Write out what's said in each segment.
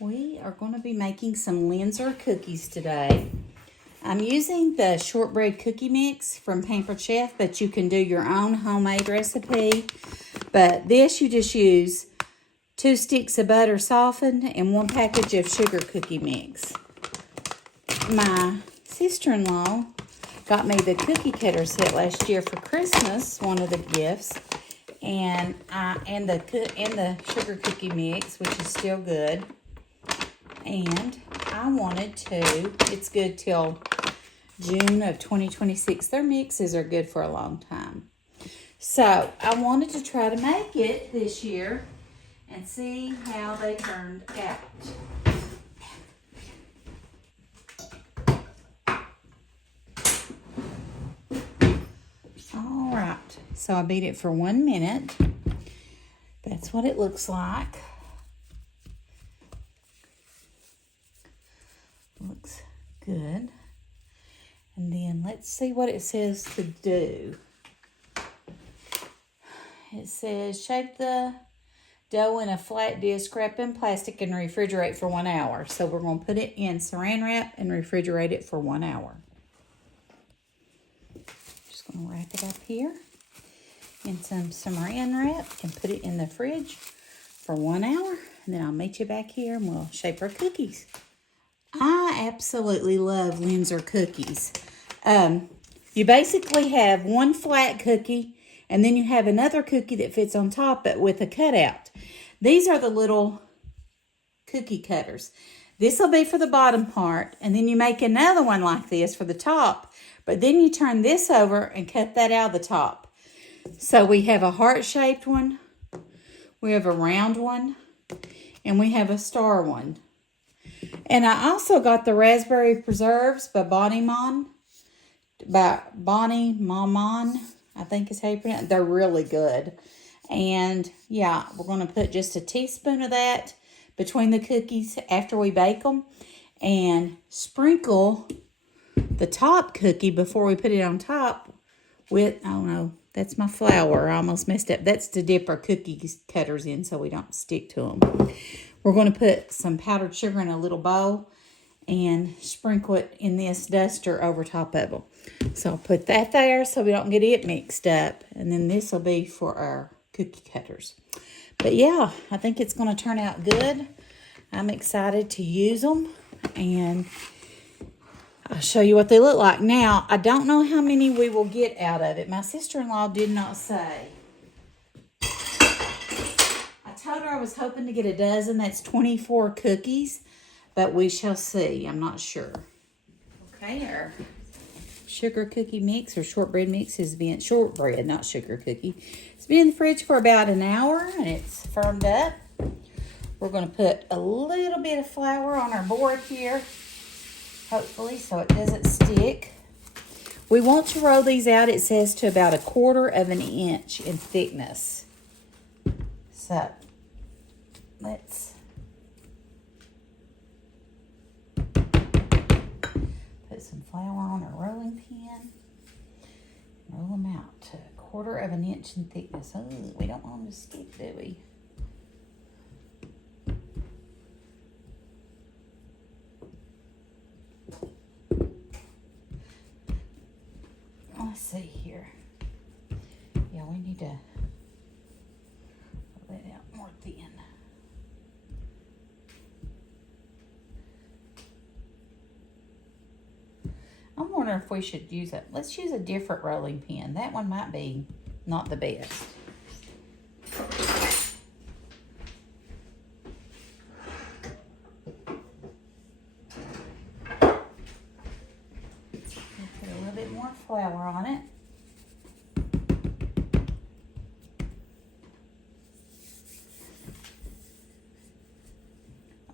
We are going to be making some Linzer cookies today. I'm using the shortbread cookie mix from Pampered Chef, but you can do your own homemade recipe. But this, you just use 2 sticks of butter softened and 1 package of sugar cookie mix. My sister-in-law got me the cookie cutter set last year for Christmas, one of the gifts, and the sugar cookie mix, which is still good. And I wanted to, it's good till June of 2026. Their mixes are good for a long time. So I wanted to try to make it this year and see how they turned out. All right, so I beat it for 1 minute. That's what it looks like. Looks good. And then let's see what it says to do. It says shape the dough in a flat disc, wrap in plastic, and refrigerate for 1 hour. So we're going to put it in saran wrap and refrigerate it for 1 hour. Just going to wrap it up here in some saran wrap and put it in the fridge for 1 hour. And then I'll meet you back here and we'll shape our cookies. I absolutely love Linzer Cookies. You basically have one flat cookie, and then you have another cookie that fits on top, but with a cutout. These are the little cookie cutters. This will be for the bottom part, and then you make another one like this for the top, but then you turn this over and cut that out of the top. So we have a heart-shaped one, we have a round one, and we have a star one. And I also got the raspberry preserves by Bonnie Mamon, I think is how you pronounce it. They're really good. And yeah, we're going to put just a teaspoon of that between the cookies after we bake them. And sprinkle the top cookie before we put it on top with, I don't know, that's my flour. I almost messed up. That's to dip our cookie cutters in so we don't stick to them. We're going to put some powdered sugar in a little bowl and sprinkle it in this duster over top of them. So I'll put that there so we don't get it mixed up. And then this will be for our cookie cutters. But yeah, I think it's going to turn out good. I'm excited to use them. And I'll show you what they look like. Now, I don't know how many we will get out of it. My sister-in-law did not say. I told her I was hoping to get a dozen. That's 24 cookies, but we shall see. I'm not sure. Okay, our sugar cookie mix or shortbread mix is being shortbread, not sugar cookie. It's been in the fridge for about an hour and it's firmed up. We're going to put a little bit of flour on our board here, hopefully, so it doesn't stick. We want to roll these out, it says, to about 1/4 of an inch in thickness. So let's put some flour on our rolling pin. Roll them out to 1/4 of an inch in thickness. Oh, we don't want them to stick, do we? Let's see here. Yeah, we need to roll that out more thin. I'm wondering if we should use it. Let's use a different rolling pin. That one might be not the best. Put a little bit more flour on it.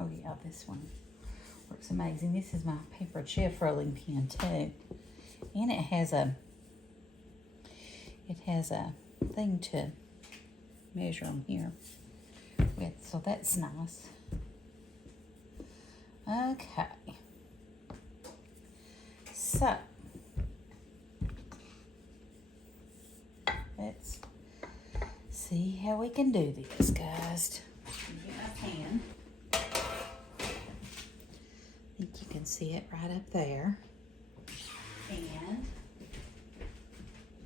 Oh yeah, this one works amazing. This is my Pampered Chef rolling pin too. And it has a thing to measure them here with, so that's nice. Okay. So let's see how we can do this, guys. Get my pan. see it right up there. And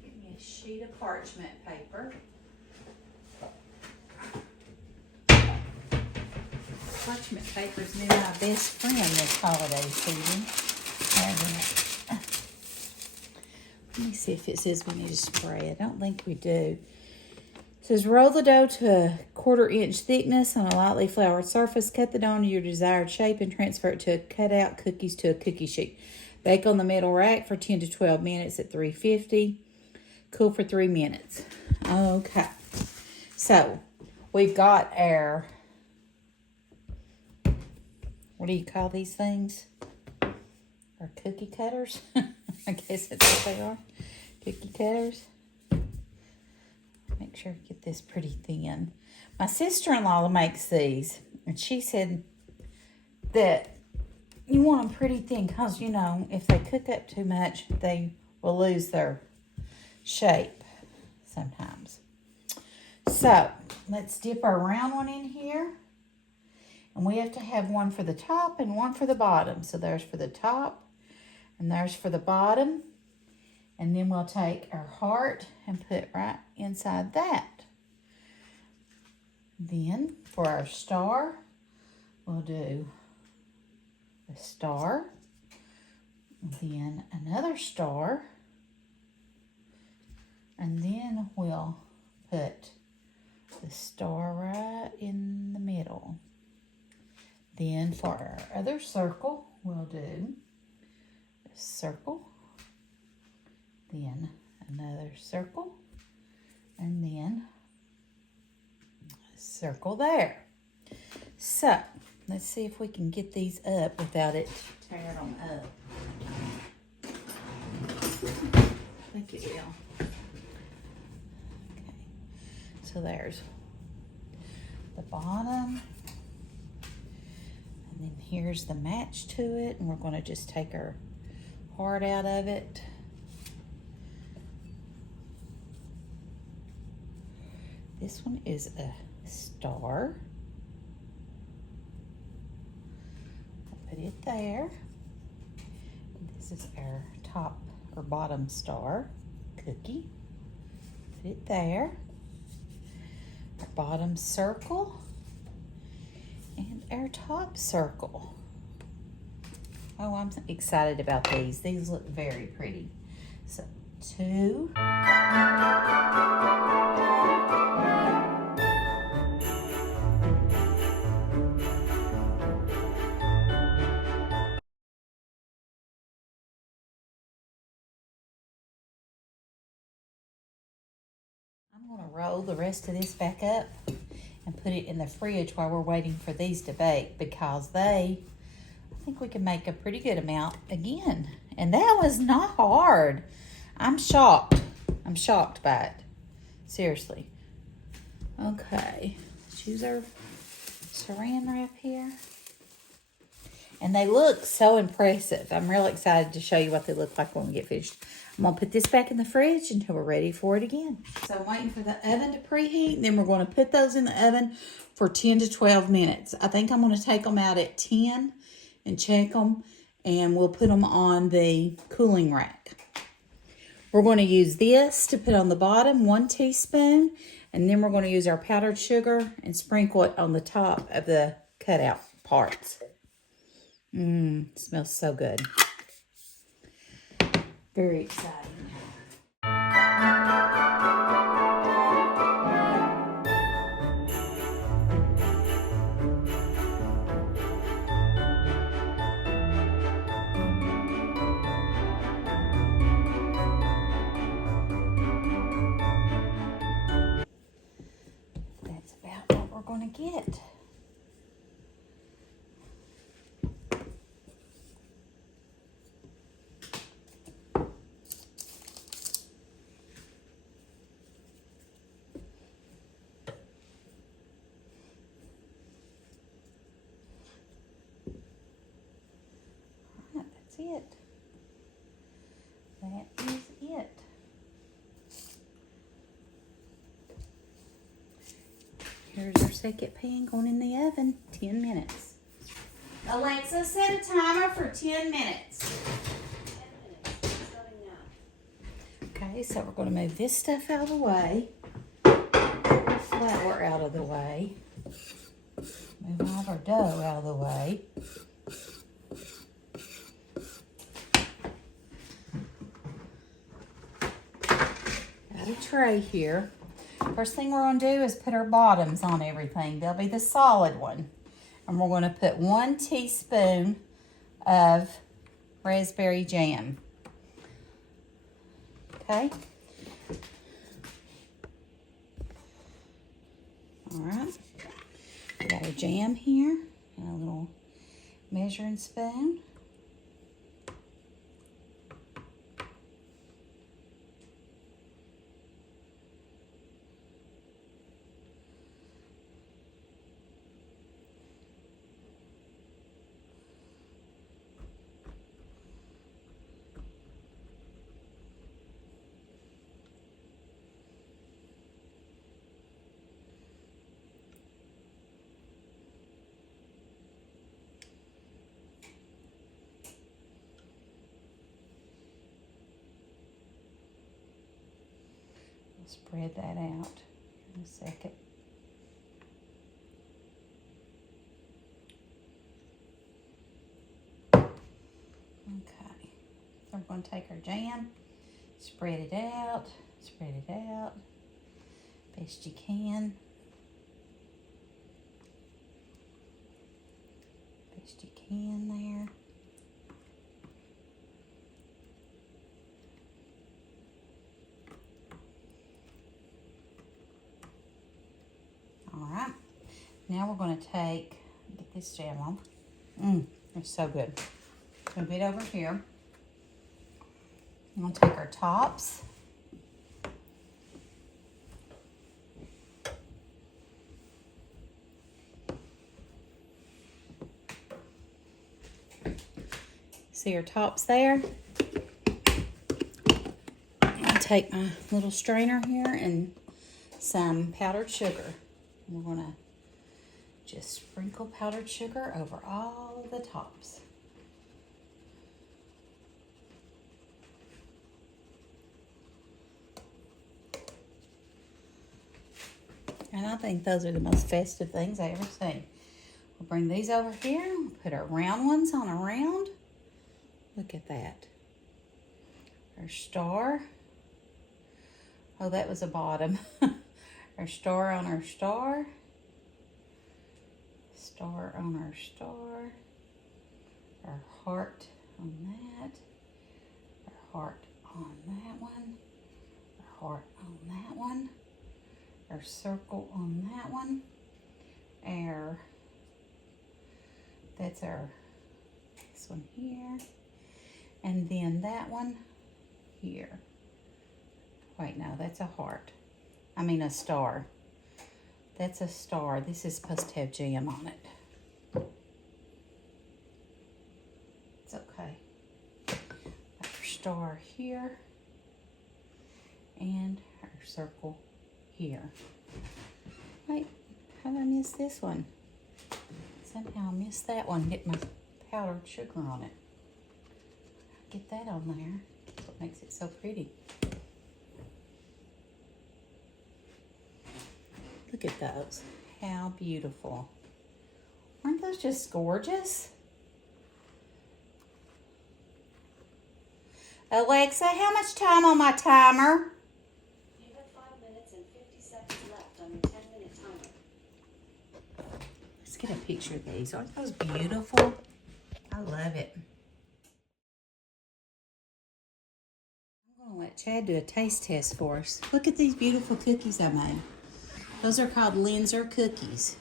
get me a sheet of parchment paper. Parchment paper's been my best friend this holiday season. Let me see if it says we need to spray. I don't think we do. It says roll the dough to a 1/4 inch thickness on a lightly floured surface. Cut the dough into your desired shape and transfer it to cut out cookies to a cookie sheet. Bake on the metal rack for 10 to 12 minutes at 350. Cool for 3 minutes. Okay. So we've got our, what do you call these things? Our cookie cutters? I guess that's what they are. Cookie cutters. Make sure to get this pretty thin. My sister-in-law makes these, and she said that you want them pretty thin because, you know, if they cook up too much, they will lose their shape sometimes. So, let's dip our round one in here. And we have to have one for the top and one for the bottom. So there's for the top and there's for the bottom. And then we'll take our heart and put right inside that. Then for our star, we'll do a star, then another star, and then we'll put the star right in the middle. Then for our other circle, we'll do a circle, then another circle, and then a circle there. So, let's see if we can get these up without it tearing them up. I think it will. Okay, so there's the bottom. And then here's the match to it, and we're going to just take our heart out of it. This one is a star. I'll put it there. This is our top or bottom star cookie. Put it there. Our bottom circle. And our top circle. Oh, I'm excited about these. These look very pretty. So, 2. I'm going to roll the rest of this back up and put it in the fridge while we're waiting for these to bake, because I think we can make a pretty good amount again. And that was not hard. I'm shocked. I'm shocked by it. Seriously. Okay. Let's use our saran wrap here. And they look so impressive. I'm real excited to show you what they look like when we get finished. I'm going to put this back in the fridge until we're ready for it again. So I'm waiting for the oven to preheat. Then we're going to put those in the oven for 10 to 12 minutes. I think I'm going to take them out at 10 and check them. And we'll put them on the cooling rack. We're going to use this to put on the bottom, 1 teaspoon. And then we're going to use our powdered sugar and sprinkle it on the top of the cutout parts. Smells so good. Very exciting. That's about what we're going to get. That's it. That is it. Here's our second pan going in the oven, 10 minutes. Alexa, set a timer for 10 minutes. Okay, so we're going to move this stuff out of the way. Flour out of the way. Move all of our dough out of the way. Got a tray here. First thing we're going to do is put our bottoms on everything. They'll be the solid one. And we're going to put 1 teaspoon of raspberry jam. Okay. All right. We got our jam here and a little measuring spoon. Spread that out in a second. Okay, so we're going to take our jam, spread it out, best you can. Best you can there. All right, now we're going to get this jam on. It's so good. Move it over here. I'm going to take our tops. See our tops there? I'll take my little strainer here and some powdered sugar. We're going to just sprinkle powdered sugar over all of the tops. And I think those are the most festive things I ever seen. We'll bring these over here, we'll put our round ones on a round. Look at that. Our star. Oh, that was a bottom. Our star on our star. Star on our star. Our heart on that. Our heart on that one. Our heart on that one. Our circle on that one. That's our, this one here. And then that one here. Wait, no, that's a heart. I mean a star. That's a star. This is supposed to have jam on it. It's okay. Our star here. And our circle here. Wait, how did I miss this one? Somehow I missed that one. Get my powdered sugar on it. Get that on there. That's what makes it so pretty. Look at those. How beautiful. Aren't those just gorgeous? Alexa, how much time on my timer? You have 5 minutes and 50 seconds left on your 10-minute timer. Let's get a picture of these. Aren't those beautiful? I love it. I'm going to let Chad do a taste test for us. Look at these beautiful cookies I made. Those are called Linzer Cookies.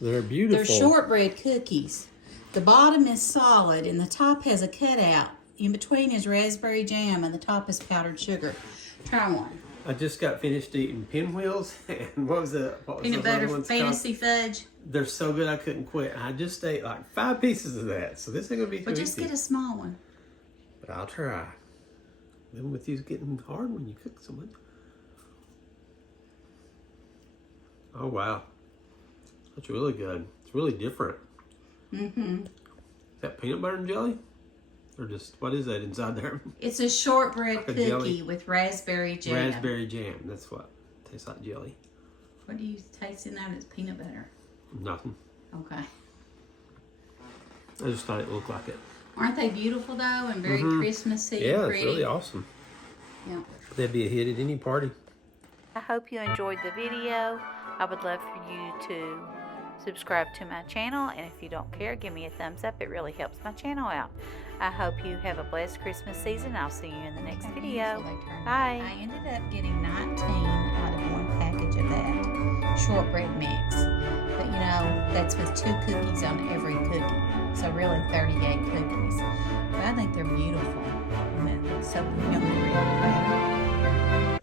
They're beautiful. They're shortbread cookies. The bottom is solid and the top has a cutout. In between is raspberry jam and the top is powdered sugar. Try one. I just got finished eating pinwheels and what was Peanut butter fantasy fudge. They're so good I couldn't quit. I just ate like 5 pieces of that, so this ain't gonna be too Well, just easy. get a small one. But I'll try. Living with you's getting hard when you cook so much. Oh wow, that's really good. It's really different. that peanut butter and jelly? Or just, what is that inside there? It's a shortbread Like a cookie jelly. with raspberry jam. Raspberry jam. That's what tastes like jelly. What do you taste in that? It's peanut butter. Nothing. Okay. I just thought it looked like it. Aren't they beautiful though, and very Christmassy Yeah, and it's pretty? really awesome. Yeah. That'd be a hit at any party. I hope you enjoyed the video. I would love for you to subscribe to my channel, and if you don't care, give me a thumbs up. It really helps my channel out. I hope you have a blessed Christmas season. I'll see you in the next video. Bye. I ended up getting 19 out of one package of that shortbread mix. But you know, that's with 2 cookies on every cookie. So really 38 cookies. But I think they're beautiful. And so, you know,